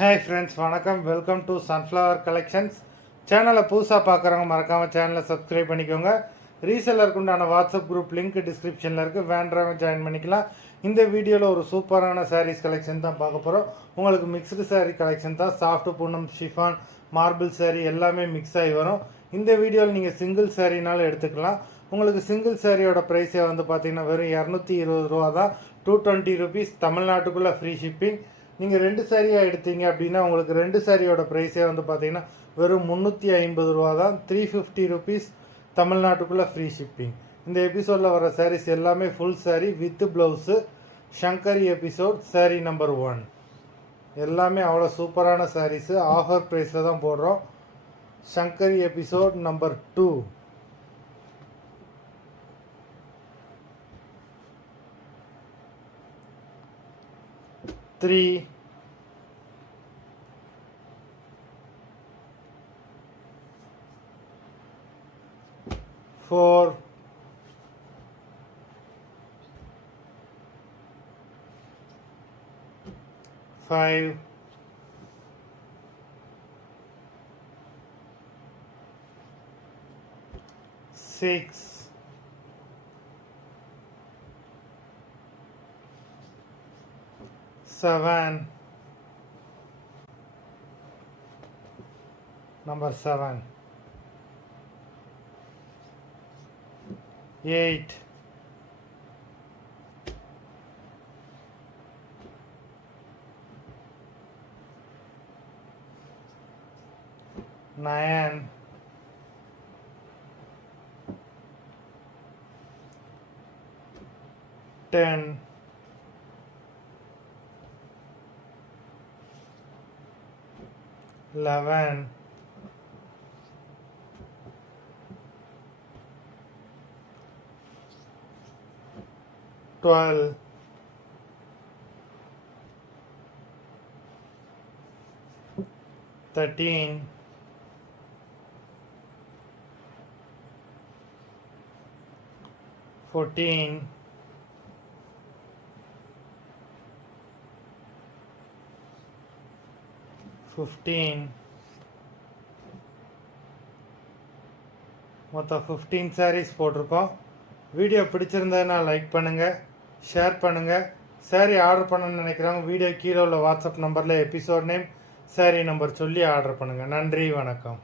Hi friends, வணக்கம். Welcome to sunflower collections. சேனலை புதுசாக பார்க்குறவங்க மறக்காமல் சேனலை சப்ஸ்கிரைப் பண்ணிக்கோங்க. ரீசெல்லருக்கு உண்டான வாட்ஸ்அப் குரூப் லிங்க் டிஸ்கிரிப்ஷனில் இருக்குது, வேண்டவங்க ஜாயின் பண்ணிக்கலாம். இந்த வீடியோவில் ஒரு சூப்பரான சாரீஸ் கலெக்ஷன் தான் பார்க்க போகிறோம். உங்களுக்கு மிக்ஸ்டு சாரீ கலெக்ஷன் தான். Soft Poonam, chiffon, marble sari எல்லாமே மிக்ஸ் ஆகி வரும். இந்த வீடியோவில் நீங்கள் சிங்கிள் சாரீனாலும் எடுத்துக்கலாம். உங்களுக்கு சிங்கிள் சாரியோட ப்ரைஸே வந்து பார்த்தீங்கன்னா வெறும் 220 ரூபா தான். 220 ருபீஸ். தமிழ்நாட்டுக்குள்ளே ஃப்ரீ ஷிப்பிங். நீங்கள் 2 சாரியாக எடுத்தீங்க அப்படின்னா உங்களுக்கு 2 சாரியோட ப்ரைஸே வந்து பார்த்தீங்கன்னா வெறும் 350 ரூபா தான். 350 ருபீஸ். தமிழ்நாட்டுக்குள்ளே ஃப்ரீ ஷிப்பிங். இந்த எபிசோடில் வர சாரீஸ் எல்லாமே full sari with blouse. Shankari episode sari number 1 எல்லாமே அவ்வளோ சூப்பரான சாரீஸு. ஆஃபர் ப்ரைஸில் தான் போடுறோம். ஷங்கரி எபிசோட் நம்பர் 2 3 4 5 6 7 number 7 8 9 10 11 12 13 14 15 மொத்தம் 15 சாரீஸ் போட்டிருக்கோம். வீடியோ பிடிச்சிருந்ததுன்னா லைக் பண்ணுங்கள், ஷேர் பண்ணுங்கள். சாரீ ஆர்டர் பண்ணணும்னு நினைக்கிறவங்க வீடியோ கீழே உள்ள வாட்ஸ்அப் நம்பரில் எபிசோட் நேம், சாரீ நம்பர் சொல்லி ஆர்டர் பண்ணுங்கள். நன்றி, வணக்கம்.